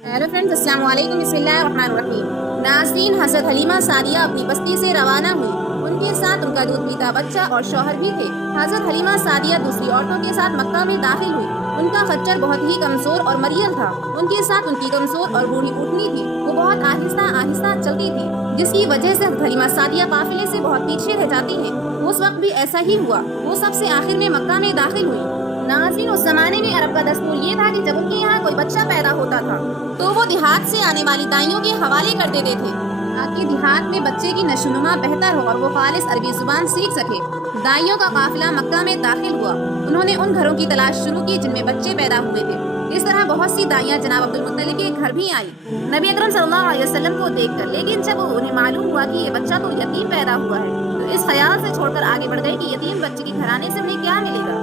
Hello friends, अस्सलाम वालेकुम। बिस्मिल्लाहिर्रहमानिर्रहीम। नाज़रीन, हज़रत हलीमा सादिया अपनी बस्ती से रवाना हुई। उनके साथ उनका दूध पीता बच्चा और शौहर भी थे। हज़रत हलीमा सादिया दूसरी औरतों के साथ मक्का में दाखिल हुई। उनका खच्चर बहुत ही कमज़ोर और मरियल था। उनके साथ उनकी कमज़ोर और बूढ़ी ऊँटनी थी। वो बहुत आहिस्ता आहिस्ता चलती थी, जिसकी वजह से हज़रत हलीमा सादिया काफिले से बहुत पीछे रह जाती हैं। उस वक्त भी ऐसा ही हुआ। वो सबसे आखिर में मक्का में दाखिल हुई। नाज़रीन, उस जमाने में अरब का दस्तूर ये था कि जब उनके यहाँ कोई बच्चा पैदा होता था तो वो देहात से आने वाली दाइयों के हवाले कर देते थे, ताकि देहात में बच्चे की नशोनुमा बेहतर हो और वो खालिस अरबी जुबान सीख सके। दाइयों का काफिला मक्का में दाखिल हुआ। उन्होंने उन घरों की तलाश शुरू की जिनमें बच्चे पैदा हुए थे। इस तरह बहुत सी दाइयाँ जनाब अब्दुल मुत्तलिब के घर भी आई नबी अकरम सल्लल्लाहु अलैहि वसल्लम को देखकर। लेकिन जब उन्हें मालूम हुआ कि ये बच्चा तो यतीम पैदा हुआ है, तो इस ख्याल से छोड़कर आगे बढ़ गए कि यतीम बच्चे के घराने से उन्हें क्या मिलेगा।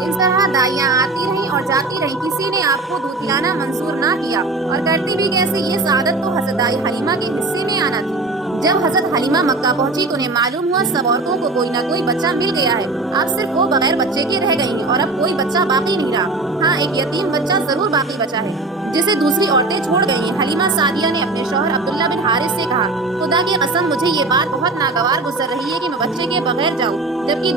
इस तरह दाइयाँ आती रहीं और जाती रहीं। किसी ने आपको दूध पिलाना मंजूर ना किया, और करती भी कैसे, ये सादत तो हज़रत दाई हलीमा के हिस्से में आना थी। जब हज़रत हलीमा मक्का पहुंची तो उन्हें मालूम हुआ सब औरतों को कोई ना कोई बच्चा मिल गया है। अब सिर्फ वो बगैर बच्चे के रह गई हैं और अब कोई बच्चा बाकी नहीं रहा। हाँ, एक यतीम बच्चा जरूर बाकी बचा है, जिसे दूसरी औरतें छोड़ गई हैं। हलीमा सादिया ने अपने शौहर अब्दुल्ला बिन हारिस से कहा, खुदा की कसम, मुझे ये बात बहुत नागवार गुजर रही है कि मैं बच्चे के बगैर जाऊँ, जबकि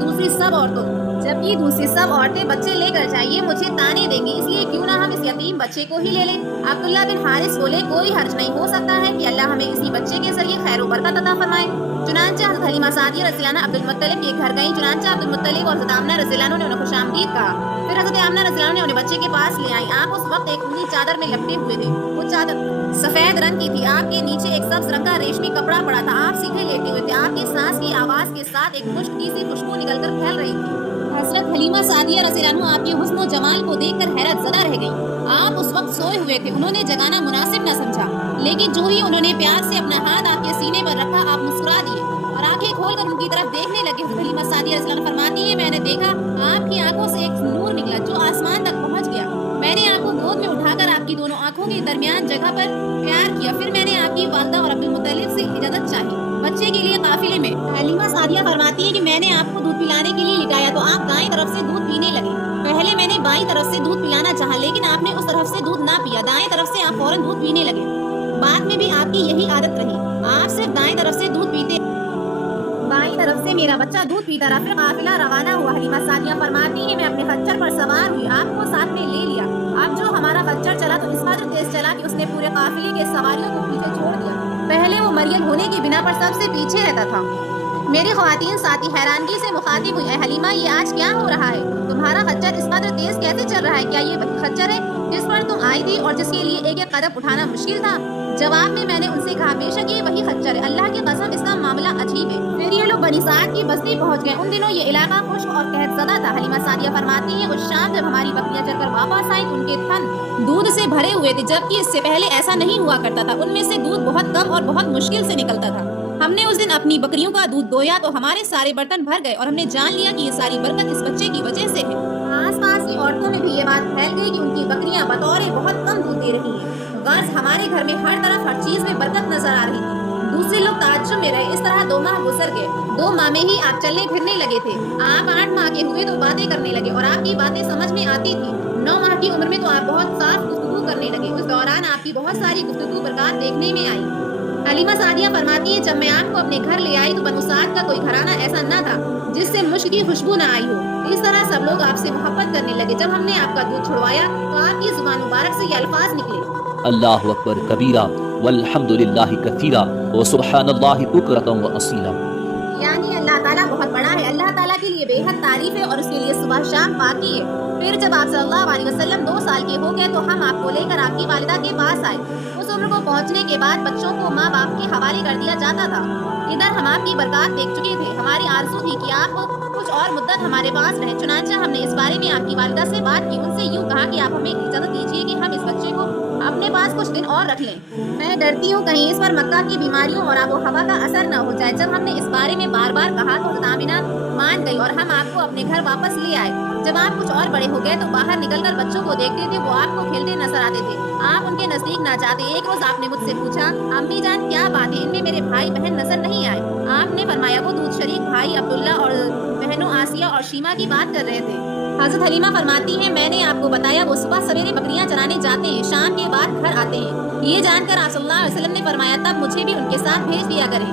दूसरी सब औरतें बच्चे लेकर जाएं। ये मुझे ताने देंगी, इसलिए क्यों ना हम इस यतीम बच्चे को ही ले लें। अब्दुल्ला बिन हारिस बोले, कोई हर्ज नहीं, हो सकता है कि अल्लाह हमें इसी बच्चे के जरिए खैर बरकत अता फरमाए। चुनांचे हज़रत हलीमा सादिया रज़ियल्लाहु अन्हा अब्दुल मुत्तलिब के घर गईं। चुनांचे अब्दुल मुत्तलिब और हज़रत आमना रज़ियल्लाहु अन्हा ने उन्हें खुशामदीद कहा। फिर हज़रत आमना रज़ियल्लाहु अन्हा ने उन्हें बच्चे के पास ले आई। आप उस वक्त एक ऊनी चादर में लपटे हुए थे। वो चादर सफेद रंग की थी। आपके नीचे एक सब्ज रंग का रेशमी कपड़ा पड़ा था। आप सीधे लेटे हुए थे। आपकी सांस की आवाज के साथ एक खुशकी सी खुशबू निकलकर फैल रही थी। हज़रत हलीमा सादिया रज़ियल्लाहु अन्हा आपके हुस्न और जमाल को देखकर हैरत ज़दा रह गईं। आप उस वक्त सोए हुए थे। उन्होंने जगाना मुनासिब न समझा, लेकिन जो ही उन्होंने प्यार से अपना हाथ आपके सीने पर रखा, आप मुस्कुरा दिए और आंखें खोलकर उनकी तरफ देखने लगे। हज़रत हलीमा सादिया रज़ियल्लाहु अन्हा फरमाती है, मैंने देखा आपकी आंखों से एक नूर निकला जो आसमान तक पहुंच गया। मैंने आपको गोद में उठाकर आपकी दोनों आंखों के दरमियान जगह पर प्यार किया। फिर मैंने आपकी वालिदा और अब्दुल मुत्तलिब से इजाजत चाही बच्चे के लिए काफिले में। हलीमा सादिया फरमाती है कि मैंने आपको दूध पिलाने के लिए लिटाया तो आप दाएं तरफ से दूध पीने लगे। पहले मैंने बाईं तरफ से दूध पिलाना चाहा, लेकिन आपने उस तरफ से दूध ना पिया। दाएं तरफ से आप फौरन दूध पीने लगे। बाद में भी आपकी यही आदत रही, आप सिर्फ दाएं तरफ से दूध पीते। बाईं तरफ से मेरा बच्चा दूध पीता रहा। फिर काफिला रवाना हुआ। हलीमा सादिया फरमाती है, मैं अपने खच्चर पर सवार हुई, आपको साथ में ले लिया। अब जो हमारा खच्चर चला तो इस कदर तेज चला कि उसने पूरे काफिले के सवारियों को पीछे छोड़ दिया। पहले वो मरियल होने की बिना पर सबसे पीछे रहता था। मेरी ख्वातीन साथी हैरानगी से मुखातिब हुई, हलीमा ये आज क्या हो रहा है? तुम्हारा खच्चर इस कदर तेज कैसे चल रहा है? क्या ये वही खच्चर है जिस पर तुम आई थी और जिसके लिए एक एक कदम उठाना मुश्किल था? जवाब में मैंने उनसे कहा, बेशक ये वही खच्चर है, अल्लाह की कसम इसका मामला अजीब है। फिर ये लोग बनी साद की बस्ती पहुंच गए। उन दिनों ये इलाका खुश्क और कहरज़दा था। हलीमा सादिया फरमाती है, उस शाम जब हमारी बकरियां चरकर वापस आई तो उनके थन दूध से भरे हुए थे, जबकि इससे पहले ऐसा नहीं हुआ करता था। उनमें से दूध बहुत कम और बहुत मुश्किल से निकलता था। हमने उस दिन अपनी बकरियों का दूध दोया तो हमारे सारे बर्तन भर गए और हमने जान लिया कि ये सारी बरकत इस बच्चे की वजह से है। आस-पास की औरतों में भी ये बात फैल गई कि उनकी बकरियां बतौर बहुत कम दूध दे रही हैं। गर्ज हमारे घर में हर तरफ हर चीज में बरकत नजर आ रही थी। दूसरे लोग ताज्जुब में रहे। इस तरह 2 माह गुजर गए। 2 माह में ही आप चलने फिरने लगे थे। आप 8 माह के हुए तो बातें करने लगे और आपकी बातें समझ में आती थी। 9 माह की उम्र में तो आप बहुत साफ गुफ्तगू करने लगे। उस दौरान आपकी बहुत सारी गुफ्तगू बरकत देखने में आई। हलीमा सादिया फरमाती है, जब मैं आपको अपने घर ले आई तो बनु साद का कोई घराना ऐसा न था जिससे मुश्क की खुशबू न आई हो। इस तरह सब लोग आपसे मोहब्बत करने लगे। जब हमने आपका दूध छुड़वाया तो आपकी जुबान मुबारक से ये अल्फाज निकले, अल्लाहु अकबर कबीरा वल्हम्दुलिल्लाहि कसीरा व सुब्हानल्लाहि बुकरतन व असीला। यानी अल्लाह ताला बहुत बड़ा है, अल्लाह ताला के लिए बेहद तारीफ है और उसके लिए सुबह शाम पाकी है। फिर जब आप सल्लल्लाहु अलैहि वसल्लम 2 साल के हो गए तो हम आपको लेकर आपकी वालिदा के पास आए। उस उम्र को पहुंचने के बाद बच्चों को माँ बाप के हवाले कर दिया जाता था। इधर हम आपकी बरकत देख चुके थे। हमारी आरज़ू थी कि आप कुछ और मुद्दत हमारे पास रहें। चुनांचे हमने इस बारे में आपकी वालिदा से बात की। उनसे यूँ कहा कि आप हमें इजाज़त दीजिए कि हम इस बच्चे को अपने पास कुछ दिन और रख लें। मैं डरती हूँ कहीं इस पर मक्का की बीमारियों और आबो हवा का असर न हो जाए। जब हमने इस बारे में बार बार कहा तो तामिना मान गई और हम आपको अपने घर वापस ले आए। जब आप कुछ और बड़े हो गए तो बाहर निकलकर बच्चों को देखते थे, वो आपको खेलते नजर आते थे। आप उनके नजदीक ना जाते। एक रोज आपने मुझसे पूछा, अम्मी जान क्या बात है, इनमें मेरे भाई बहन नजर नहीं आए? आपने फरमाया, वो दूध शरीक भाई अब्दुल्ला और बहनों आसिया और शीमा की बात कर रहे थे। حضرت حلیمہ فرماتی ہیں میں نے آپ کو بتایا وہ صبح سویرے بکریاں چرانے جاتے ہیں، شام کے بعد گھر آتے ہیں۔ یہ جان کر آپ صلی اللہ علیہ وسلم نے فرمایا تب مجھے بھی ان کے ساتھ بھیج دیا کریں۔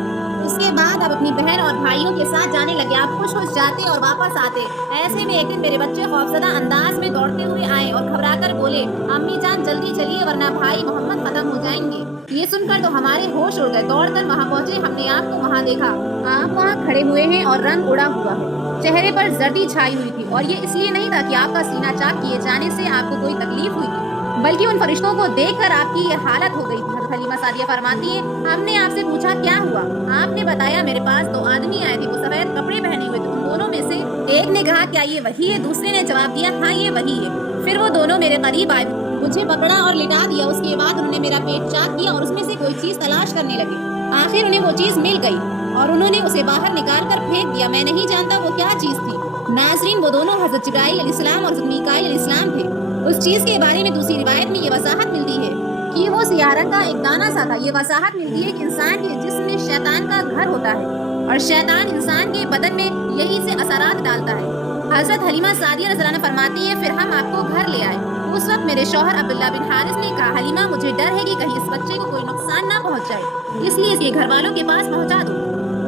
اس کے بعد آپ اپنی بہن اور بھائیوں کے ساتھ جانے لگے، آپ خوش خوش جاتے اور واپس آتے۔ ایسے میں ایک دن میرے بچے خوفزدہ انداز میں دوڑتے ہوئے آئے اور گھبرا کر بولے امی جان جلدی چلیے ورنہ بھائی محمد ختم ہو جائیں گے۔ یہ سن کر تو ہمارے ہوش اڑ گئے، دوڑ کر وہاں پہنچے، ہم نے آپ کو وہاں دیکھا، آپ وہاں کھڑے ہوئے ہیں اور رنگ اڑا ہوا ہے، چہرے پر زردی چھائی ہوئی تھی، اور یہ اس لیے نہیں تھا کہ آپ کا سینہ چاک کیے جانے سے آپ کو کوئی تکلیف ہوئی تھی، بلکہ ان فرشتوں کو دیکھ کر آپ کی یہ حالت ہو گئی تھی۔ حضرت حلیمہ سعدیہ فرماتی ہیں ہم نے آپ سے پوچھا کیا ہوا؟ آپ نے بتایا میرے پاس 2 آدمی آئے تھے، وہ سفید کپڑے پہنے ہوئے تھے، ان دونوں میں سے ایک نے کہا کیا یہ وہی ہے؟ دوسرے نے جواب دیا ہاں یہ وہی ہے۔ پھر وہ دونوں میرے قریب آئے، مجھے پکڑا اور لٹا دیا، اس کے بعد انہوں نے میرا پیٹ چاک کیا اور اس میں سے کوئی چیز تلاش کرنے لگے، آخر انہیں وہ چیز مل گئی اور انہوں نے اسے باہر نکال کر پھینک دیا، میں نہیں جانتا وہ کیا چیز تھی۔ ناظرین وہ دونوں حضرت جبرائیل علیہ السلام اور حضرت میکائیل علیہ السلام تھے۔ اس چیز کے بارے میں دوسری روایت میں یہ وضاحت ملتی ہے کہ وہ سیاہ رنگ کا ایک دانہ سا تھا۔ یہ وضاحت ملتی ہے کہ انسان کے جسم میں شیطان کا گھر ہوتا ہے اور شیطان انسان کے بدن میں یہی سے اثرات ڈالتا ہے۔ حضرت حلیمہ سعدیہ رضی اللہ عنہا فرماتی ہے پھر ہم آپ کو گھر لے آئے، اس وقت میرے شوہر عبداللہ بن حارث نے کہا حلیمہ مجھے ڈر ہے کہ کہیں اس بچے کو کوئی نقصان نہ پہنچ جائے، اس لیے اس کے گھر والوں کے پاس پہنچا دو۔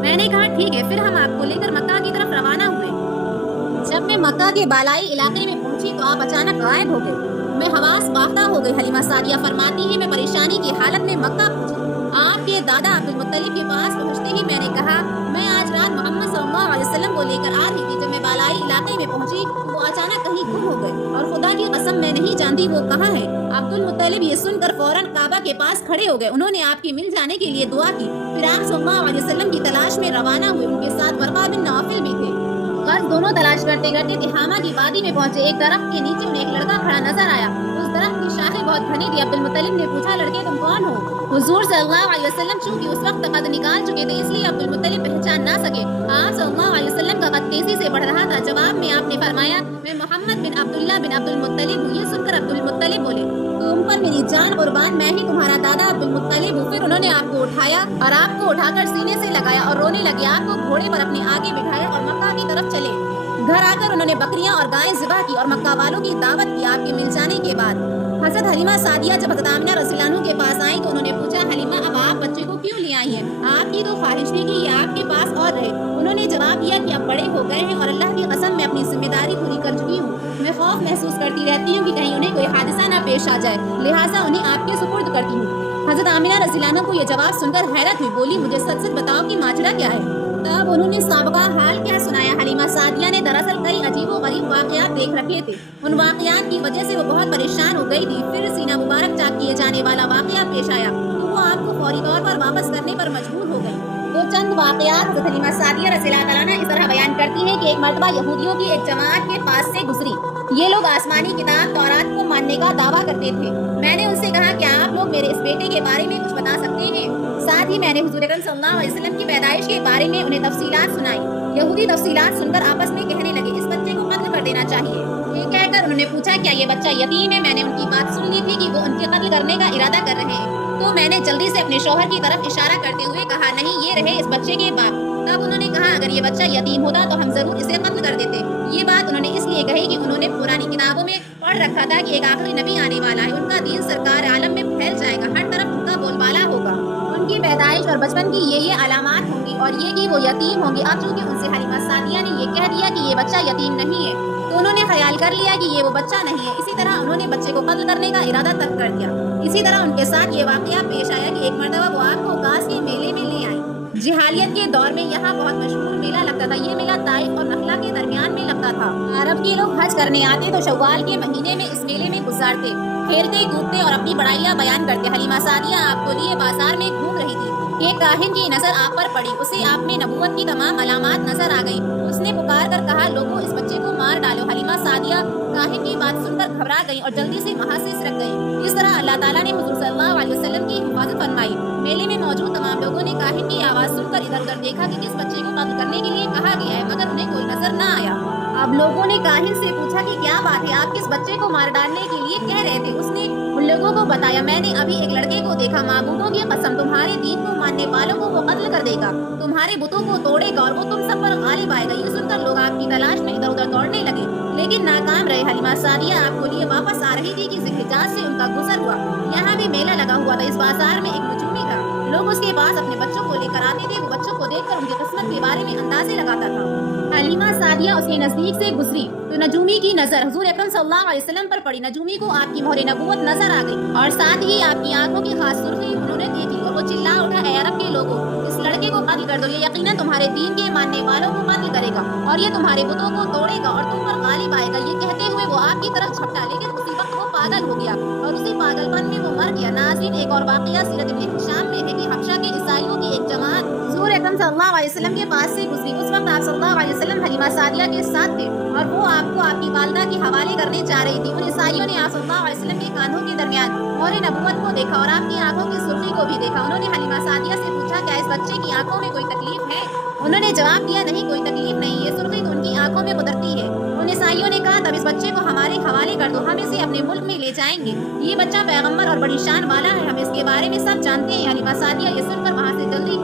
میں نے کہا ٹھیک ہے، پھر ہم آپ کو لے کر مکہ کی طرف روانہ ہوئے۔ جب میں مکہ کے بالائی علاقے میں پہنچی تو آپ اچانک غائب ہو گئے، میں حواس باختہ ہو گئی۔ حلیمہ سعدیہ فرماتی ہے میں پریشانی کی حالت میں مکہ پہنچی، آپ کے دادا عبد المطلب کے پاس پہنچتے ہی میں نے کہا میں آج رات محمد صلی اللہ علیہ وسلم کو لے کر آ رہی تھی، جب میں بالائی علاقے میں پہنچی تو وہ اچانک کہیں گم ہو گئے اور خدا کی قسم میں نہیں جانتی وہ کہاں ہے۔ عبد المطلب یہ سن کر فوراً کعبہ کے پاس کھڑے ہو گئے، انہوں نے آپ کے مل جانے کے لیے دعا کی، پھر آپ صلی اللہ علیہ وسلم کی تلاش میں روانہ ہوئے، ان کے ساتھ ورقہ بن نوفل بھی تھے۔ بس دونوں تلاش کرتے کرتے تہامہ کی وادی میں پہنچے، ایک درخت کے نیچے انہیں ایک لڑکا کھڑا نظر آیا، اس درخت کی شاخیں بہت گھنی تھی۔ عبد المطلب نے پوچھا لڑکے تم کون ہو؟ حضور صلی اللہ علیہ وسلم چونکہ اس وقت قد نکال چکے تھے اس لیے عبد المطلب پہچان نہ سکے، آپ صلی اللہ علیہ وسلم کا قد تیزی سے بڑھ رہا تھا۔ جواب میں آپ نے فرمایا میں محمد بن عبداللہ بن عبد المطلب ہوں۔ یہ سن کر عبد المطلب بولے تم پر میری جان قربان، میں ہی تمہارا دادا عبد المطلب ہوں۔ پھر انہوں نے آپ کو اٹھایا اور آپ کو اٹھا کر سینے سے لگایا اور رونے لگے، آپ کو گھوڑے پر اپنے آگے بٹھایا اور مکہ کی طرف چلے۔ گھر آ کر انہوں نے بکریاں اور گائیں ذبح کی اور مکہ والوں کی دعوت کی۔ آپ کے مل جانے کے بعد حضرت حلیمہ سعدیہ جب حضرت آمنہ رضی اللہ عنہ کے پاس آئیں تو انہوں نے پوچھا حلیمہ اب آپ بچے کو کیوں لے آئی ہیں؟ آپ کی تو خواہش تھی کہ یہ آپ کے پاس اور رہے۔ انہوں نے جواب دیا کہ اب بڑے ہو گئے ہیں اور اللہ کی قسم میں اپنی ذمہ داری پوری کر چکی ہوں، میں خوف محسوس کرتی رہتی ہوں کہ کہیں انہیں کوئی حادثہ نہ پیش آ جائے، لہٰذا انہیں آپ کے سپرد کرتی ہوں۔ حضرت آمنہ رضی اللہ عنہ کو یہ جواب سن کر حیرت ہوئی، بولی مجھے سچ سچ بتاؤ کہ ماجرا کیا ہے؟ تب انہوں نے سابقہ حال کیا سنایا۔ حلیمہ سعدیہ نے دراصل کئی عجیب و غریب واقعات دیکھ رکھے تھے، ان واقعات کی وجہ سے وہ بہت پریشان ہو گئی تھی۔ پھر سینہ مبارک چاک کیے جانے والا واقعہ پیش آیا تو وہ آپ کو فوری طور پر واپس کرنے پر مجبور ہو گئی۔ وہ چند واقعات حضرت حلیمہ سعدیہ رضی اللہ تعالیٰ عنہ اس طرح بیان کرتی ہیں کہ ایک مرتبہ یہودیوں کی ایک جماعت کے پاس سے گزری، یہ لوگ آسمانی کتاب تورات کو ماننے کا دعویٰ کرتے تھے۔ میں نے ان سے کہا کیا آپ لوگ میرے اس بیٹے کے بارے میں کچھ بتا سکتے ہیں؟ ساتھ ہی میں نے حضور اکرم صلی اللہ علیہ وسلم کی پیدائش کے بارے میں انہیں تفصیلات سنائی۔ یہودی تفصیلات سن کر آپس میں کہنے لگے اس بچے کو قتل کر دینا چاہیے۔ یہ کہہ کر انہوں نے پوچھا کیا یہ بچہ یتیم ہے؟ میں نے ان کی بات سن لی تھی کہ وہ ان کے قتل کرنے کا ارادہ کر رہے ہیں، تو میں نے جلدی سے اپنے شوہر کی طرف اشارہ کرتے ہوئے کہا نہیں یہ رہے اس بچے کے باپ۔ تب انہوں نے کہا اگر یہ بچہ یتیم ہوتا تو ہم ضرور اسے قتل کر دیتے۔ یہ بات انہوں نے اس لیے کہی کہ انہوں نے پرانی کتابوں میں پڑھ رکھا تھا کہ ایک آخری نبی آنے والا ہے، ان کا دین سرکار عالم میں پھیل جائے گا، ہر طرف ان کا بول بالا ہوگا، ان کی پیدائش اور بچپن کی یہ علامات ہوں گی اور یہ کہ وہ یتیم ہوں گے۔ اب چونکہ ان سے حلیمہ سعدیہ نے یہ کہہ دیا کہ یہ بچہ یتیم نہیں ہے تو انہوں نے خیال کر لیا کہ یہ وہ بچہ نہیں ہے، اسی طرح انہوں نے بچے کو قتل کرنے کا ارادہ ترک کر دیا۔ اسی طرح ان کے ساتھ یہ واقعہ پیش آیا کہ ایک مرتبہ وہ آپ کو کاس کے میلے میں لے آئے۔ جہالیت کے دور میں یہاں بہت مشہور میلہ لگتا تھا، یہ میلہ طائف اور نخلا کے درمیان میں لگتا تھا۔ عرب کے لوگ حج کرنے آتے تو شوال کے مہینے میں اس میلے میں گزارتے، کھیلتے کودتے اور اپنی بڑائیاں بیان کرتے۔ حلیمہ سعدیہ آپ کو لیے بازار میں گھوم رہی تھی، ایک کاہن کی نظر آپ پر پڑی، اسے آپ میں نبوت کی تمام علامات نظر آ گئیں۔ اس نے پکار کر کہا لوگوں اس بچے کو مار ڈالو۔ حلیمہ سعدیہ کاہن کی بات سن کر گھبرا گئیں اور جلدی سے وہاں سے سرک گئیں۔ اس طرح اللہ تعالیٰ نے حضور صلی اللہ علیہ وسلم کی حفاظت فرمائی۔ میلے میں موجود تمام لوگوں نے کاہن کی آواز سن کر ادھر ادھر دیکھا کہ کس بچے کو قتل کرنے کے لیے کہا گیا ہے، مگر انہیں کوئی نظر نہ آیا۔ اب لوگوں نے کاہن سے پوچھا کہ کیا بات ہے، آپ کس بچے کو مار ڈالنے کے لیے کہہ رہے تھے؟ اس نے ان لوگوں लोगों को बताया, मैंने अभी एक लड़के को देखा, माबूदों की कसम तुम्हारे दीन को मानने वालों को वो कत्ल कर देगा, तुम्हारे बुतों को तोड़ेगा और वो तुम सब पर गालिब आएगा। ये सुनकर लोग आपकी तलाश में इधर उधर दौड़ने लगे, लेकिन नाकाम रहे। हलीमा सादिया आपको लिए वापस आ रही थी कि हिजाज से उनका गुजर हुआ। यहाँ भी मेला लगा हुआ था। इस बाजार में एक नजूमी था, लोग उसके पास अपने बच्चों को लेकर आते थे। वो बच्चों को देखकर उनकी किस्मत के बारे में अंदाजे लगाता था। हलीमा सादिया उसके नजदीक से गुजरी तो नजूमी की नजर हुजूर अकरम सल्लल्लाहु अलैहि वसल्लम पर पड़ी। नजूमी को आपकी मोहर नबूवत नजर आ गई और साथ ही आपकी आंखों की खास सुर्खी उन्होंने देखी और वो चिल्ला उठा, ऐ अरब के लोगों, इस लड़के को कत्ल कर दो, ये यकीनन तुम्हारे दीन के मानने वालों को कत्ल करेगा और ये तुम्हारे बुतों को तोड़ेगा और तुम पर गालिब आएगा। ये कहते हुए वो आपकी तरफ झपटा, लेकिन उसी वक्त वो पागल हो गया और उसी पागलपन में वो मर गया। नाज़रीन, एक और वाक़या सीरत इब्न हिशाम में है कि हबशा के ईसाइयों की एक जमात हुजूर अकरम सल्लल्लाहु अलैहि वसल्लम के पास से गुजरी। उस वक्त आप सल्लल्लाहु अलैहि वसल्लम हलीमा सादिया के साथ थे और वो आपको आपकी वालिदा के हवाले करने जा रही थी। उन ईसाइयों ने आप सल्लल्लाहु अलैहि वसल्लम के कानों के दरमियान और नबूवत को देखा और आपकी आंखों की सुर्खी को भी देखा। उन्होंने हलीमा सादिया से पूछा, क्या इस बच्चे की आंखों में कोई तकलीफ है? उन्होंने जवाब दिया, नहीं, कोई तकलीफ नहीं, ये सुर्खी तो उनकी आंखों में कुदरती है। उन ईसाइयों ने कहा, तब इस बच्चे को हमारे हवाले कर दो, हम इसे अपने मुल्क में ले जाएंगे। ये बच्चा पैगम्बर और बड़ी शान वाला है, हम इसके बारे में सब जानते हैं। हलीमा सादिया ये सुनकर वहाँ से जल्दी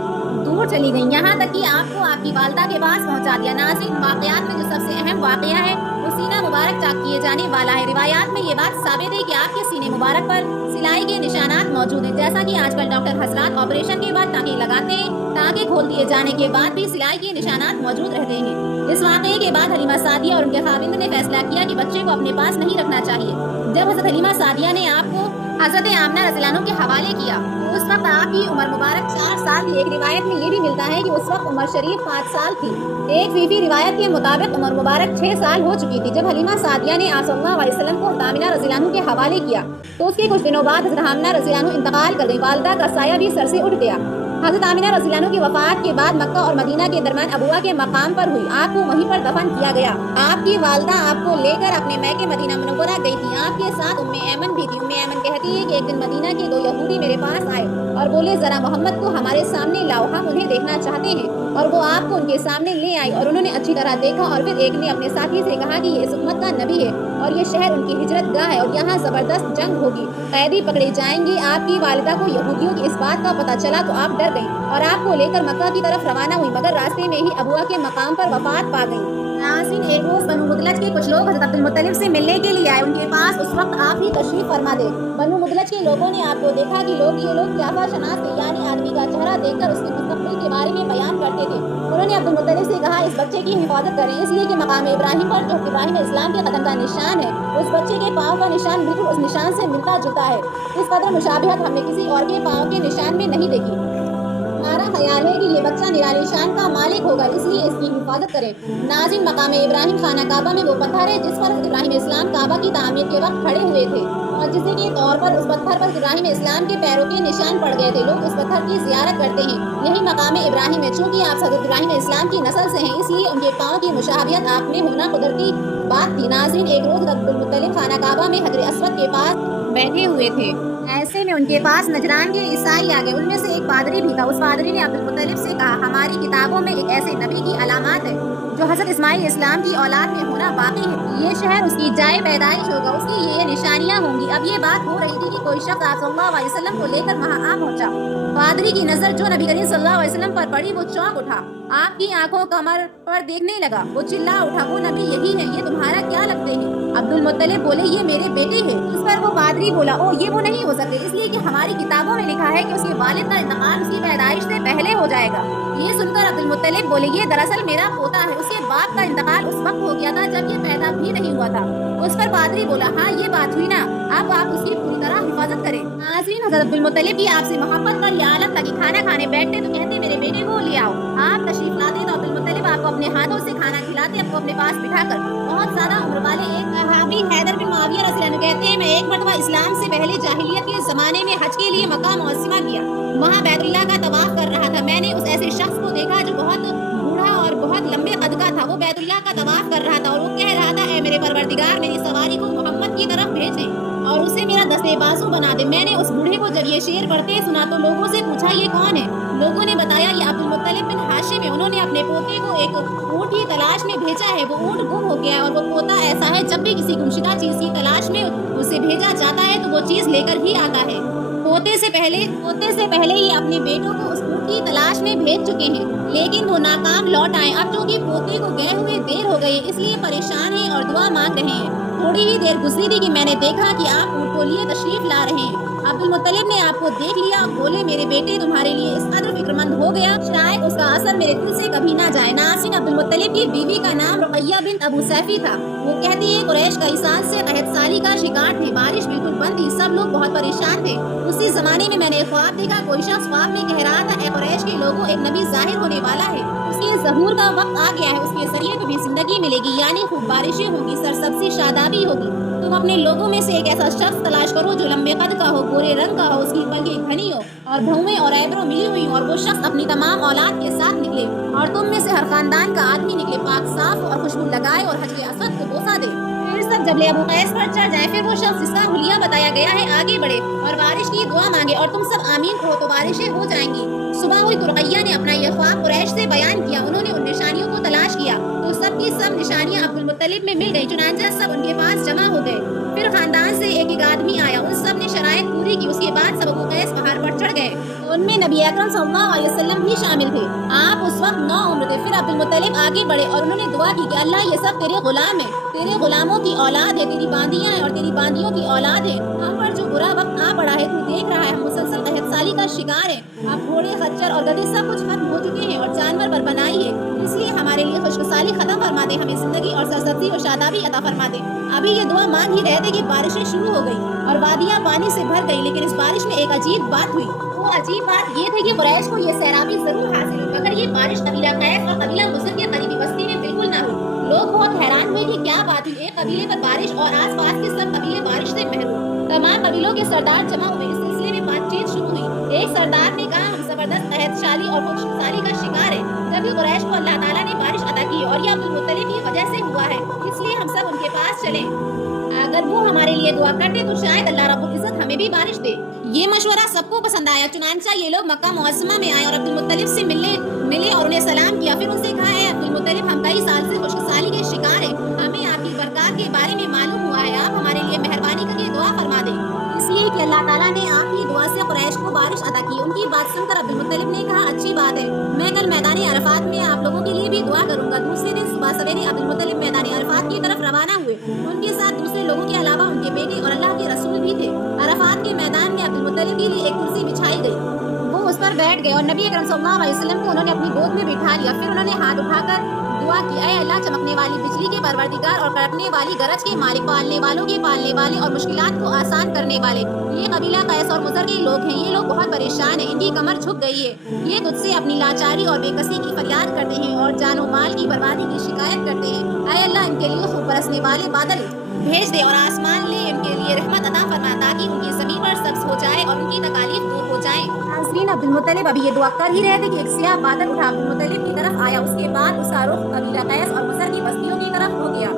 दूर चली गई, यहाँ तक कि आपको आपकी वालिदा के पास पहुँचा दिया। नाज़रीन, वाक़यात में जो सबसे अहम वाक़या है वो सीना मुबारक चाक किए जाने वाला है। रिवायात में ये बात साबित है कि आपके सीने मुबारक पर सिलाई के निशानात मौजूद हैं। जैसा कि आजकल डॉक्टर हजरात ऑपरेशन के बाद टाँके लगाते हैं, टाँके खोल दिए जाने के बाद भी सिलाई के निशानात मौजूद रहते हैं। इस वाक़ये के बाद हलीमा सादिया और उनके खाविंद ने फैसला किया कि बच्चे को अपने पास नहीं रखना चाहिए। जब हज़रत हलीमा सादिया ने आपको हज़रत आमना रज़ियल्लाहु अन्हा के हवाले किया तो उस वक्त आपकी उम्र मुबारक 4 साल थी। एक रिवायत में ये भी मिलता है कि उस वक्त उमर शरीफ 5 साल थी। एक फीफी रिवायत के मुताबिक उमर मुबारक 6 साल हो चुकी थी। जब हलीमा सादिया ने आप सल्लल्लाहु अलैहि वसल्लम को आमिना रज़ियल्लाहु अन्हा के हवाले किया तो उसके कुछ दिनों बाद हज़रत आमिना रज़ियल्लाहु अन्हा इंतकाल कर गई। वालिदा का साया भी सर से उठ गया। हज़रत आमिना रज़ियल्लाहु अन्हा की वफ़ात के बाद मक्का और मदीना के दरमियान अबुआ के मकाम पर हुई। आपको वहीं पर दफन किया गया। आपकी वालिदा आपको लेकर अपने मैके मदीना मुनव्वरा गई थी। आपके साथ उम्मे ऐमन भी थी। उम्मे ऐमन कहती है कि एक दिन मदीना के 2 यहूदी मेरे पास आए और बोले, जरा मोहम्मद को हमारे सामने लाओ, हम उन्हें देखना चाहते हैं। और वो आपको उनके सामने ले आई और उन्होंने अच्छी तरह देखा और फिर एक ने अपने साथी से कहा कि ये इस उम्मत का नबी है और ये शहर उनकी हिजरत गाह है और यहाँ जबरदस्त जंग होगी, कैदी पकड़े जाएंगे। आपकी वालिदा को यहूदियों की इस बात का पता चला तो आप डर गई और आपको लेकर मक्का की तरफ रवाना हुई, मगर रास्ते में ही अबुआ के मकाम पर वफात पा गई। नाज़रीन, एक रोज बनु मुदलज के कुछ लोग हज़रत अब्दुल मुत्तलिब से मिलने के लिए आए। उनके पास उस वक्त आप ही तशरीफ फरमा दे। बनु मुदलज के लोगों ने आपको देखा कि ये लोग क़ियाफ़ा शनास थे, यानी आदमी का चेहरा देखकर उसके मुस्तक़बिल के बारे में बयान करते थे। उन्होंने अब्दुल मुत्तलिब से कहा, इस बच्चे की हिफाजत करें, इसलिए कि मकाम इब्राहिम पर जो इब्राहिम इस्लाम के कदम का निशान है, उस बच्चे के पाँव का निशान बिल्कुल उस निशान से मिलता जुलता है। इस कदर मुशाबिहत हमने किसी और के पाँव के निशान में नहीं देखी। हमारा ख्याल है कि ये बच्चा निराली शान का मालिक होगा, इसलिए इसकी हिफाजत करें। नाज़रीन, मकाम इब्राहिम खाना काबा में वो पत्थर है जिस पर इब्राहिम इस्लाम काबा की तामीर के वक्त खड़े हुए थे और जिसे के तौर पर उस पत्थर पर इब्राहिम इस्लाम के पैरों के निशान पड़ गए थे। लोग उस पत्थर की ज़ियारत करते हैं। यही मकाम इब्राहिम है। चूँकि आप हज़रत इब्राहिम इस्लाम की नस्ल से हैं, इसलिए उनके पाँव की मुशाबियत आप में होना कुदरती बात थी। नाज़रीन, एक रोज़ अब्दुल मुत्तलिब खाना काबा में हजर अस्वद के पास बैठे हुए थे। ऐसे में उनके पास नजरान के ईसाई आ गए। उनमें से एक पादरी भी था। उस पादरी ने अब्दुल मुत्तलिब से कहा, हमारी किताबों में एक ऐसे नबी की अलामत है जो हज़रत इस्माइल इस्लाम की औलाद में होना बाकी है। ये शहर उसकी जाए पैदाइश होगा, उसकी ये निशानियाँ होंगी। अब ये बात हो रही थी कि कोई शख्स आप सल्लल्लाहु अलैहि वसल्लम को लेकर वहाँ आ पहुँचा। पादरी की नज़र जो नबी करीम सल्लल्लाहु अलैहि वसल्लम पर पड़ी, वो चौंक उठा, आपकी आंखों कमर पर देखने लगा। वो चिल्ला उठा, वो नबी यही है, ये तुम्हारा क्या लगते हैं? अब्दुल मुत्तलिब बोले, ये मेरे बेटे हैं। उस पर वो पादरी बोला, ओ ये वो नहीं हो सकते, इसलिए कि हमारी किताबों में लिखा है कि उसके वालिद का इंतकाल उसकी पैदाइश से पहले हो जाएगा। ये सुनकर अब्दुल मुत्तलिब बोले, ये दरअसल मेरा पोता है, उसके बाप का इंतकाल उस वक्त हो गया था जब ये पैदा भी नहीं हुआ था। उस पर पादरी बोला, हाँ ये बात हुई ना, अब आप उसकी पूरी तरह हिफाजत करें। नाज़रीन, हज़रत अब्दुल मुत्तलिब की आपसे मोहब्बत पर यह आलम लगी। खाना खाने बैठते तो कहते, मेरे बेटे को ले आओ। आप तशरीफ लाते तो अब्दुल मुत्तलिब आपको अपने हाथों से खाना खिलाते, आपको अपने पास बिठाकर। बहुत ज्यादा उम्र वाले एक सहाबी हैदर बिन मुआविया रज़ियल्लाहु अन्हु कहते हैं, मैं एक मरतबा इस्लाम से पहले जाहिलियत के ज़माने में हज के लिए मक्का मुअज़्ज़मा गया। वहाँ बैतुल्लाह का तवाफ कर रहा था। मैंने उस ऐसे शख्स को देखा जो बहुत बूढ़ा और बहुत लंबे कद का था। वो बैतुल्लाह का तवाफ कर रहा था और वो कह रहा था, ऐ मेरे परवरदिगार, मेरी सवारी को मोहम्मद की तरफ भेज दे اور اسے میرا دستے بازو بنا دے۔ میں نے اس بوڑھے کو جب یہ شعر پڑھتے سنا تو لوگوں سے پوچھا یہ کون ہے؟ لوگوں نے بتایا یہ عبد المطلب بن ہاشم ہے، انہوں نے اپنے پوتے کو ایک اونٹ کی تلاش میں بھیجا ہے، وہ اونٹ گم ہو گیا ہے اور وہ پوتا ایسا ہے جب بھی کسی گمشدہ چیز کی تلاش میں اسے بھیجا جاتا ہے تو وہ چیز لے کر ہی آتا ہے۔ پوتے سے پہلے ہی اپنے بیٹوں کو اس اونٹ کی تلاش میں بھیج چکے ہیں، لیکن وہ ناکام لوٹ آئے۔ اب چونکہ پوتے کو گئے ہوئے دیر ہو گئی اس لیے پریشان ہیں اور دعا مانگ رہے ہیں۔ تھوڑی ہی دیر گزری تھی کہ میں نے دیکھا کہ آپ اونٹ کو لیے تشریف لا رہے ہیں۔ عبد المطلب نے آپ کو دیکھ لیا، بولے میرے بیٹے تمہارے لیے اس قدر فکر مند ہو گیا، شاید اس کا اثر میرے دل سے کبھی نہ جائے۔ ناصرین، عبد المطلب کی بیوی کا نام رقیہ بنت ابو سیفی تھا۔ وہ کہتی ہے قریش کئی سال سے قحط سالی کا شکار تھے، بارش بالکل بند تھی، سب لوگ بہت پریشان تھے۔ اسی زمانے میں نے خواب دیکھا، کوئی شخص خواب میں کہہ رہا تھا اے قریش کے لوگوں، ایک نبی ظاہر ہونے والا ہے، اس کے ظہور کا وقت آ گیا ہے، اس کے ذریعے تمہیں زندگی ملے گی، یعنی خوب بارشیں ہوں گی، سرسبزی شادابی ہوگی۔ تم اپنے لوگوں میں سے ایک ایسا شخص تلاش کرو جو لمبے قد کا ہو، گورے رنگ کا ہو، اس کی پلکیں گھنی ہو اور بھویں اور ایبروں ملی ہوئی ہوں، اور وہ شخص اپنی تمام اولاد کے ساتھ نکلے اور تم میں سے ہر خاندان کا آدمی نکلے، پاک صاف اور خوشبو لگائے اور حجر اسود کو بوسہ دے۔ پھر سب جبل ابو قیس پر چڑھ جائیں، پھر وہ شخص جس کا حلیہ بتایا گیا ہے آگے بڑھے اور بارش کی دعا مانگے اور تم سب آمین کہو تو بارشیں ہو جائیں گی۔ صبح ہوئی تو رقیہ نے اپنا یہ خواب قریش سے بیان کیا، انہوں نے ان نشانیوں کو تلاش کیا تو سب کی سب نشانیاں عبد المطلب میں مل گئی، چنانچہ سب ان کے پاس جمع ہو گئے۔ پھر خاندان سے ایک ایک آدمی آیا، ان سب نے شرائط پوری کی، اس کے بعد سب ابو قیس پہاڑ پر چڑھ گئے۔ ان میں نبی اکرم صلی اللہ علیہ وسلم بھی شامل تھے، آپ اس وقت 9 عمر تھے۔ پھر عبد المطلب آگے بڑھے اور انہوں نے دعا کی کہ اللہ یہ سب تیرے غلام ہیں، تیرے غلاموں کی اولاد ہے، تیری باندیاں ہیں اور تیری باندیوں کی اولاد ہے، ہم پر جو برا وقت آ پڑا ہے تو دیکھ رہا ہے، ہم مسلسل قحط سالی کا شکار ہیں، اب گھوڑے خچر اور گدھے سب کچھ ختم ہو چکے ہیں اور جانور پر بنائی ہے، اس لیے ہمارے لیے خشک سالی ختم فرما دے، ہمیں زندگی اور سرسبزی اور شادابی عطا فرما دے۔ ابھی یہ دعا مانگ ہی رہے تھے کہ بارشیں شروع ہو گئی اور وادیاں پانی سے بھر گئی، لیکن اس بارش میں ایک عجیب بات ہوئی۔ وہ عجیب بات یہ تھی کہ قریش کو یہ سیرابی ضرور حاصل ہوئی، مگر یہ بارش قبیلہ قیس اور قبیلہ مضر کے قریبی بستی میں بالکل نہ ہوئی۔ لوگ بہت حیران ہوئے کہ کیا بات ہوئی، ایک قبیلے پر بارش اور آس پاس کے سب قبیلے بارش سے محروم۔ تمام قبیلوں کے سردار جمع ہوئے، اس سلسلے میں بات چیت شروع ہوئی۔ ایک سردار نے کہا ہم زبردست قحط سالی اور خشک سالی کا شکار ہے، جبکہ قریش کو اللہ تعالیٰ نے بارش عطا کی اور یہ عبد المطلب کی وجہ سے ہوا ہے، اس لیے ہم سب ان کے پاس چلیں، اگر وہ ہمارے لیے دعا کرتے تو شاید اللہ رب العزت ہمیں بھی بارش دے۔ یہ مشورہ سب کو پسند آیا، چنانچہ یہ لوگ مکہ معظمہ میں آئے اور عبد المطلب سے ملے اور انہیں سلام کیا۔ پھر ان سے کہا ہے عبد المطلب ہم کئی سال سے خشک سالی کے شکار ہیں، ہمیں آپ کی برکات کے بارے میں معلوم ہوا ہے، آپ ہمارے لیے مہربانی کر کے دعا فرما دیں، اس لیے کہ اللہ تعالیٰ نے آپ کی دعا سے قریش کو بارش عطا کی۔ ان کی بات سن کر عبد المطلب نے کہا اچھی بات ہے، میں کل میدان عرفات میں آپ لوگوں کے لیے بھی دعا کروں گا۔ دوسرے دن صبح سویرے عبد المطلب میدان عرفات کی طرف روانہ ہوئے، ان کے ساتھ دوسرے لوگوں کے علاوہ ان کے بیٹے اور اللہ کے رسول بھی تھے۔ عرفات کے میدان میں عبد المطلب کے لیے ایک کرسی بچھائی گئی، وہ اس پر بیٹھ گئے اور نبی اکرم صلی اللہ علیہ وسلم کو انہوں نے اپنی گود میں بٹھا لیا۔ پھر انہوں نے ہاتھ اٹھا کر دعا کی، اے اللہ چمکنے والی بجلی کے پروردگار اور کڑکنے والی گرج کے مالک، پالنے والوں کے پالنے والے اور مشکلات کو آسان کرنے والے، یہ قبیلہ قیس اور مضر کے لوگ ہیں، یہ لوگ بہت پریشان ہیں، ان کی کمر جھک گئی ہے، یہ تجھ سے اپنی لاچاری اور بے کسی کی فریاد کرتے ہیں اور جان و مال کی بربادی کی شکایت کرتے ہیں، اے اللہ ان کے لیے خوب برسنے والے بادل بھیج دے اور آسمان لے ان کے لیے رحمت عطا فرما تاکہ ان کی زمین پر سبز ہو جائے اور ان کی تکالیف دور ہو جائیں۔ ناظرین، عبد المطلب ابھی یہ دعا کر ہی رہے تھے کہ ایک سیاہ بادل اٹھا عبد المطلب کی طرف آیا، اس کے بعد اس کا رخ قبیلہ قیس اور مضر کی بستیوں کی طرف ہو گیا۔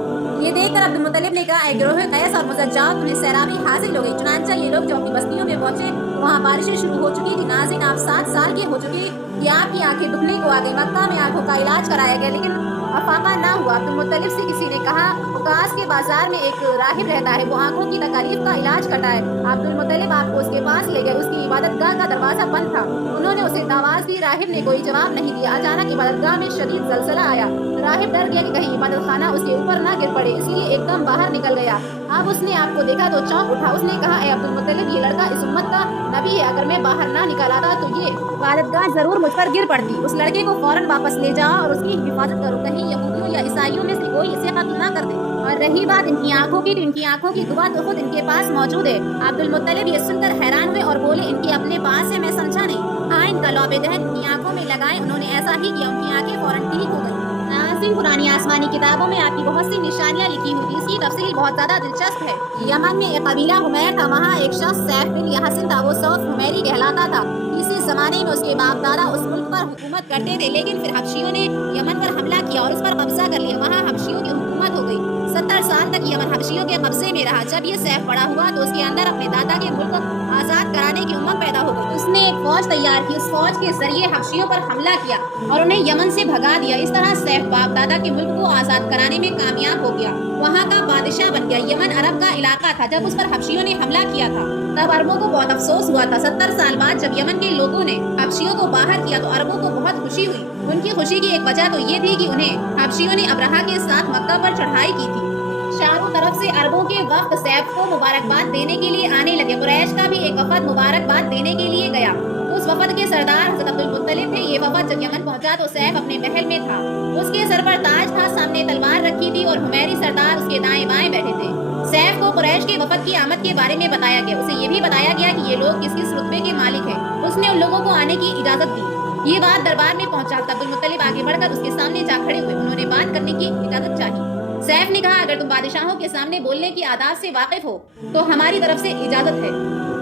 یہ دیکھ کر عبد المطلب نے کہا اے گروہ قیس اور مضر جاؤ، تمہیں سیرابی حاصل ہو گئی۔ چنانچہ یہ لوگ جو اپنی بستیوں میں پہنچے وہاں بارشیں شروع ہو چکی تھی۔ ناظرین، آپ 7 سال کے ہو چکے کہ آپ کی آنکھیں دکھنے کو آ گئی، مکہ میں آنکھوں کا علاج کرایا گیا لیکن افاقہ نہ ہوا۔ عبد المطلب سے کسی نے کہا عکاظ کے بازار میں ایک راہب رہتا ہے، وہ آنکھوں کی تکالیف کا علاج کرتا ہے۔ عبد المطلب آپ کو اس کے پاس لے گئے، اس کی عبادت گاہ کا دروازہ بند تھا، انہوں نے اسے آواز دی، راہب نے کوئی جواب نہیں دیا۔ اچانک عبادت گاہ میں شدید زلزلہ آیا، راہب ڈر گیا کہ کہیں عبادت خانہ اس کے اوپر نہ گر پڑے، اس لیے ایک دم باہر نکل گیا۔ اب اس نے آپ کو دیکھا تو چونک اٹھا، اس نے کہا اے عبد المطلب یہ لڑکا اس امت کا نبی ہے، اگر میں باہر نہ نکل آتا تو یہ عبادت گاہ ضرور مجھ پر گر پڑتی، اس لڑکے کو فوراً واپس لے جاؤ اور اس کی حفاظت کرو، کہیں یہودیوں یا عیسائیوں میں سے کوئی اسے قتل نہ کر دے۔ اور رہی بات ان کی آنکھوں کی، تو ان کی آنکھوں کی دعا تو خود ان کے پاس موجود ہے۔ عبد المطلب یہ سن کر حیران ہوئے اور بولے ان کی اپنے پاس ہے، میں سمجھا نہیں، ہاں ان کا لوب دہن ان کی آنکھوں میں لگائے، انہوں نے ایسا ہی کیا، ان کی آنکھیں فوراً ٹھیک ہو گئی۔ ناظرین، پرانی آسمانی کتابوں میں آپ کی بہت سی نشانیاں لکھی ہوئی تھی، اس کی تفصیل بہت زیادہ دلچسپ ہے۔ یمن میں ایک قبیلہ حمیر تھا، وہاں ایک شخص سیف بن یحسن تھا، وہ سوف حمیری کہلاتا تھا۔ اسی زمانے میں اس کے باپ دادا اس ملک پر حکومت کرتے تھے، لیکن پھر حبشیوں نے یمن پر حملہ کیا اور اس پر قبضہ کر لیا، وہاں حبشیوں کی حکومت ہو گئی۔ 70 साल तक यमन हबशियों के कब्जे में रहा। जब ये सैफ बड़ा हुआ तो उसके अंदर अपने दादा के मुल्क को आजाद कराने की उमंग पैदा हो गई। उसने एक फौज तैयार की, उस फौज के जरिए हबशियों पर हमला किया और उन्हें यमन से भगा दिया। इस तरह सैफ बाप दादा के मुल्क को आजाद कराने में कामयाब हो गया, वहाँ का बादशाह बन गया। यमन अरब का इलाका था। जब उस पर हबशियों ने हमला किया था तब अरबों को बहुत अफसोस हुआ था। 70 साल बाद जब यमन के लोगों ने हबशियों को बाहर किया तो अरबों को बहुत खुशी हुई। उनकी खुशी की एक वजह तो ये थी कि उन्हें हबशियों ने अब्रहा के साथ मक्का पर चढ़ाई की थी। चारों तरफ से अरबों के वफ्द सैफ को मुबारकबाद देने के लिए आने लगे। कुरैश का भी एक वफद मुबारकबाद देने के लिए गया। उस वफद के सरदार हज़रत अब्दुल मुत्तलिब थे। ये वफद जब यमन पहुंचा तो सैफ अपने महल में था। उसके सर पर ताज था, सामने तलवार रखी थी और हुमैरी सरदार उसके दाएं बाएं बैठे थे। सैफ को कुरैश के वफद की आमद के बारे में बताया गया। उसे ये भी बताया गया कि ये लोग किस किस रुतबे के मालिक हैं। उसने उन लोगों को आने की इजाजत दी। ये बात दरबार में पहुंचा। अब्दुल मुत्तलिब आगे बढ़कर उसके सामने जा खड़े हुए। उन्होंने बात करने की इजाजत चाही। सैफ ने कहा, अगर तुम बादशाहों के सामने बोलने की आदाब से वाकिफ हो तो हमारी तरफ से इजाजत है।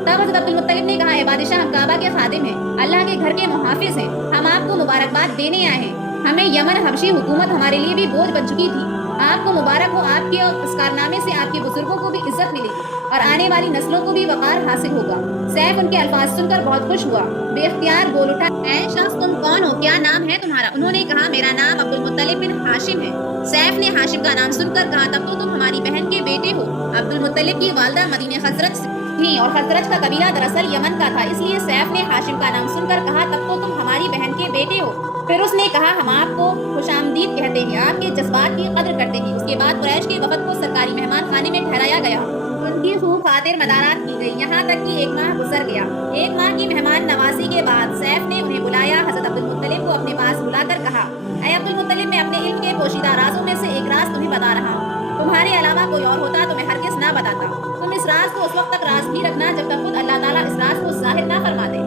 तब हज़रत अब्दुल मुत्तलिब ने कहा, बादशाह, हम काबा के खादिम हैं, अल्लाह के घर के मुहाफिज हैं, हम आपको मुबारकबाद देने आए हैं। हमें यमन हबशी हुकूमत हमारे लिए भी बोझ बन चुकी थी। आपको मुबारक हो, आपके और इस कारनामे से आपके बुजुर्गों को भी इज्जत मिलेगी और आने वाली नस्लों को भी वकार हासिल होगा। सैफ उनके अल्फाज सुनकर बहुत खुश हुआ, बेख्तियार बोल उठा, ऐ शख्स, तुम कौन हो, क्या नाम है तुम्हारा? उन्होंने कहा, मेरा नाम अब्दुल मुत्तलिब बिन हाशिम है। सैफ ने हाशिम का नाम सुनकर कहा, तब तो तुम हमारी बहन के बेटे हो। अब्दुल मुत्तलिब की वालदा मदीने खजरज थी और खजरज का कबीला दरअसल यमन का था, इसलिए सैफ ने हाशिम का नाम सुनकर कहा, तब तो तुम हमारी बहन के बेटे हो। फिर उसने कहा, हम आपको खुशामदीद कहते हैं, आपके जज्बात की कदर करते हैं। उसके बाद कुरैश के वफद को सरकारी मेहमान खाने में ठहराया गया। उनकी खूब खातिर मदारात की गई, यहाँ तक कि एक माह गुजर गया। एक माह की मेहमान नवाजी के बाद सैफ ने उन्हें बुलाया। हज़रत अब्दुल मुत्तलिब को अपने पास बुलाकर कहा, ऐ अब्दुल मुत्तलिब, मैं अपने इल्म के पोशीदा राजों में से एक राज तुम्हें बता रहा हूँ। तुम्हारे अलावा कोई और होता तो मैं हरगिज़ ना बताता। तुम इस राज को उस वक्त तक राज भी रखना जब तक खुद अल्लाह ताला इस राज को जाहिर ना फरमा दे।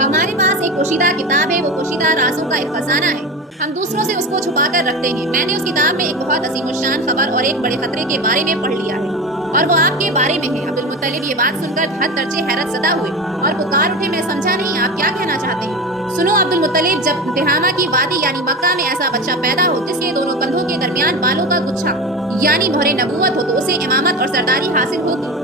हमारे पास एक पोशीदा किताब है, वो पोशीदा राजों का एक खजाना है। हम दूसरों से उसको छुपा कर रखते हैं। मैंने उस किताब में एक बहुत अजीमुशान खबर और एक बड़े खतरे के बारे में पढ़ लिया है और वो आपके बारे में है। अब्दुल मुत्तलिब ये बात सुनकर हद दर्जे हैरत ज़दा हुए और पुकार उठे, मैं समझा नहीं, आप क्या कहना चाहते हैं? सुनो अब्दुल मुत्तलिब, जब तिहामा की वादी यानी मक्का में ऐसा बच्चा पैदा हो जिसके दोनों कंधों के दरमियान बालों का गुच्छा यानी मोहरे नबूवत हो तो उसे इमामत और सरदारी हासिल होगी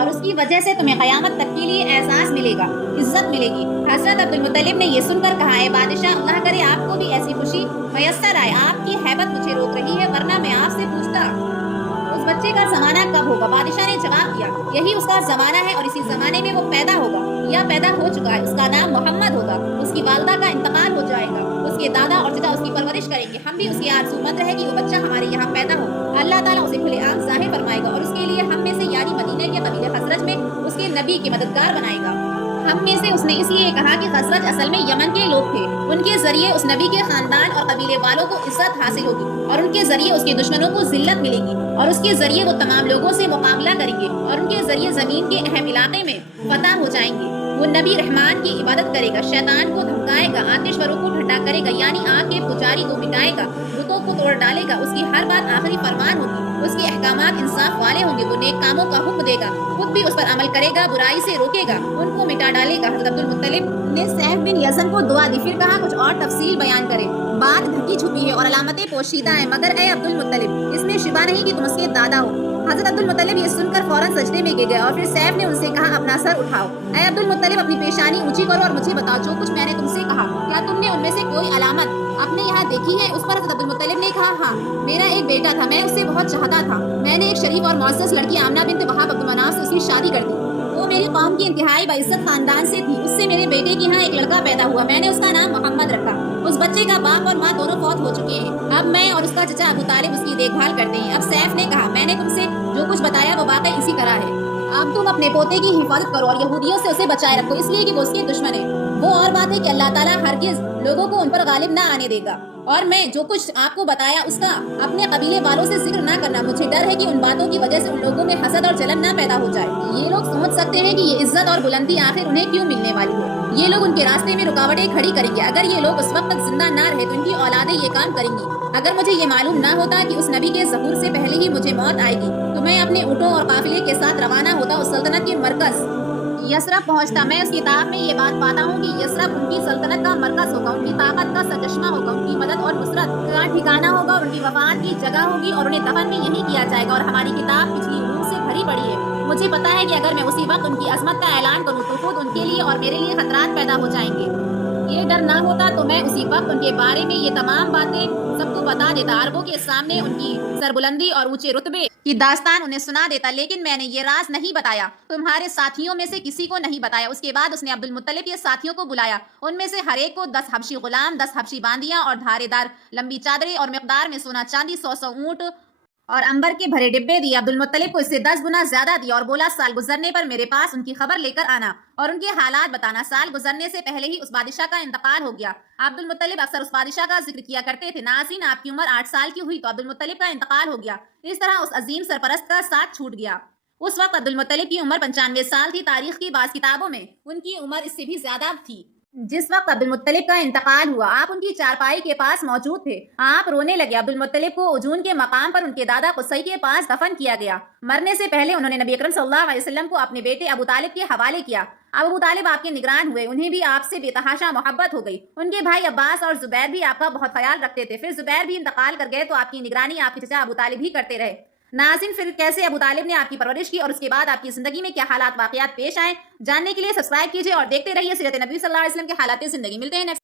और उसकी वजह से तुम्हें क़यामत तक के लिए एहसास मिलेगा, इज्जत मिलेगी। हज़रत अब्दुल मुत्तलिब ने ये सुनकर कहा, है बादशाह, अल्लाह करे आपको भी ऐसी खुशी मयस्सर आए। आपकी हैबत मुझे रोक रही है, वरना मैं आपसे पूछता उस बच्चे का ज़माना कब होगा? बादशाह ने जवाब दिया, यही उसका ज़माना है और इसी ज़माने में वो पैदा होगा या पैदा हो चुका है। उसका नाम मोहम्मद होगा। उसकी वालदा का इंतकाल हो जाएगा, उसके दादा और चचा उसकी परवरिश करेंगे। हम भी उसकी आरज़ूमंद रहे कि वो बच्चा हमारे यहाँ पैदा हो। अल्लाह ताला उसे खुलेआम ज़ाहिर फरमाएगा और उसके लिए हम में से यानी मदीने के कबीले खजरज में उसके नबी के मददगार बनाएगा। हम में से उसने इसलिए कहा कि खजरज असल में यमन के लोग थे। उनके जरिए उस नबी के खानदान और कबीले वालों को इज्जत हासिल होगी और उनके जरिए उसके दुश्मनों को जिल्लत मिलेगी और उसके जरिए वो तमाम लोगों से मुकाबला करेंगे और उनके जरिए जमीन के अहम इलाके में फतह हो जाएंगे। वो नबी रहमान की इबादत करेगा, शैतान को धमकाएगा, आतिशवरों को ठंडा करेगा यानी आग के पुजारी को मिटाएगा, बुतों को तोड़ डालेगा। उसकी हर बात आखिरी फरमान होगी। उसके अहकामात इंसाफ वाले होंगे। वो नेक कामों का हुक्म देगा, खुद भी उस पर अमल करेगा, बुराई से रोकेगा, उनको मिटा डालेगा। हज़रत अब्दुल मुत्तलिब ने सैफ बिन यज़न को दुआ दी। फिर कहा, कुछ और तफसील बयान करें। बात ढकी छुपी है और अलामतें पोशीदा है, मगर ए अब्दुल मुत्तलिब, इसमें शिबा नहीं कि तुम उसके दादा हो। हज़रत अब्दुल मुत्तलिब ये सुनकर फौरन सजदे में गिर गए और फिर सैफ ने उनसे कहा, अपना सर उठाओ। ए अब्दुल मुत्तलिब, अपनी पेशानी ऊंची करो और मुझे बताओ जो कुछ मैंने तुमसे कहा, क्या तुमने उनमें से कोई अलामत अपने यहाँ देखी है? उस पर हज़रत अब्दुल मुत्तलिब ने कहा, हाँ, मेरा एक बेटा था, मैं उससे बहुत चाहता था। मैंने एक शरीफ और मुअज़्ज़ज़ लड़की आमना बिन्त वहाब अब्दुल मनाफ से उसकी शादी कर दी। वो मेरी कौम की इंतहाई बाइज्जत खानदान से थी। उससे मेरे बेटे के यहाँ एक लड़का पैदा हुआ। मैंने उसका नाम मोहम्मद रखा। उस बच्चे का बाप और माँ दोनों फौत हो चुके हैं। अब मैं और उसका चचा अबू तालिब उसकी देखभाल करते हैं। अब सैफ ने कहा, मैंने तुमसे जो कुछ बताया वो वाकई इसी तरह है। अब तुम अपने पोते की हिफाजत करो और यहूदियों से उसे बचाए रखो, इसलिए कि वो उसके दुश्मन है। वो और बात है कि अल्लाह ताला हरगिज लोगों को उन पर गालिब ना आने देगा। और मैं जो कुछ आपको बताया उसका अपने कबीले वालों से जिक्र ना करना। मुझे डर है कि उन बातों की वजह से उन लोगों में हसद और जलन ना पैदा हो जाए। ये लोग समझ सकते हैं कि ये इज्जत और बुलंदी आखिर उन्हें क्यों मिलने वाली है। ये लोग उनके रास्ते में रुकावटें खड़ी करेंगे। अगर ये लोग उस वक्त तक जिंदा ना रहे तो इनकी औलादें ये काम करेंगी। अगर मुझे ये मालूम ना होता कि उस नबी के ज़हूर से पहले ही मुझे मौत आएगी तो मैं अपने ऊँटों और काफिले के साथ रवाना होता उस सल्तनत के मरकज यसरब पहुंचता मैं उस किताब में ये बात पाता हूँ कि यसरब उनकी सल्तनत का मरकज होगा, उनकी ताकत का सरचश्मा होगा, उनकी मदद और नुसरत का ठिकाना होगा और उनकी वफात की जगह होगी और उन्हें दफन भी यही किया जाएगा। और हमारी किताब पिछली उलूम से भरी पड़ी है। मुझे पता है कि अगर मैं उसी वक्त उनकी अजमत का ऐलान करूँ तो खुद उनके लिए और मेरे लिए खतरात पैदा हो जाएंगे। ये डर ना होता तो मैं उसी वक्त उनके बारे में ये तमाम बातें सबको बता देता, अरबों के सामने उनकी सरबुलंदी और ऊंचे रुतबे की दास्तान उन्हें सुना देता, लेकिन मैंने ये राज नहीं बताया, तुम्हारे साथियों में से किसी को नहीं बताया। उसके बाद उसने अब्दुल मुत्तलिब के साथियों को बुलाया, उनमें से हर एक को 10 हबशी गुलाम, 10 हबशी बांदियां और धारेदार लंबी चादरें और मिकदार में सोना चांदी 100 ऊंट और अंबर के भरे डिब्बे दिए। अब्दुल मुत्तलिब को इससे 10 गुना ज्यादा दिया और बोला, साल गुजरने पर मेरे पास उनकी खबर लेकर आना और उनके हालात बताना। साल गुजरने से पहले ही उस बादशाह का इंतकाल हो गया। अब्दुल मुत्तलिब अक्सर उस बादशाह का जिक्र किया करते थे। नाज़रीन, आपकी उम्र 8 साल की हुई तो अब्दुल मुत्तलिब का इंतकाल हो गया। इस तरह उस अजीम सरपरस्त का साथ छूट गया। उस वक्त अब्दुल मुत्तलिब की उम्र 95 साल थी। तारीख की बाज़ किताबों में उनकी उम्र इससे भी ज्यादा थी। जिस वक्त अब्दुल मुत्तलिब का इंतकाल हुआ, आप उनकी चारपाई के पास मौजूद थे। आप रोने लगे। अब्दुल मुत्तलिब को उजून के मकाम पर उनके दादा कुसई के पास दफन किया गया। मरने से पहले उन्होंने नबी अकरम सल्लल्लाहु अलैहि वसल्लम को अपने बेटे अबू तालिब के हवाले किया। अब अबू तालिब आपके निगरान हुए। उन्हें भी आपसे बेतहाशा मोहब्बत हो गई। उनके भाई अब्बास और जुबैर भी आपका बहुत ख्याल रखते थे। फिर जुबैर भी इंतकाल कर गए तो आपकी निगरानी आपके चचा अबू तालिब ही करते रहे। नाज़रीन, फिर कैसे अबू तालिब ने आपकी परवरिश की और उसके बाद आपकी जिंदगी में क्या हालात वाकयात पेश आए, जानने के लिए सब्सक्राइब कीजिए और देखते रहिए सीरत नबी सल्लल्लाहु अलैहि वसल्लम के हालात जिंदगी। मिलते हैं नेक्स्ट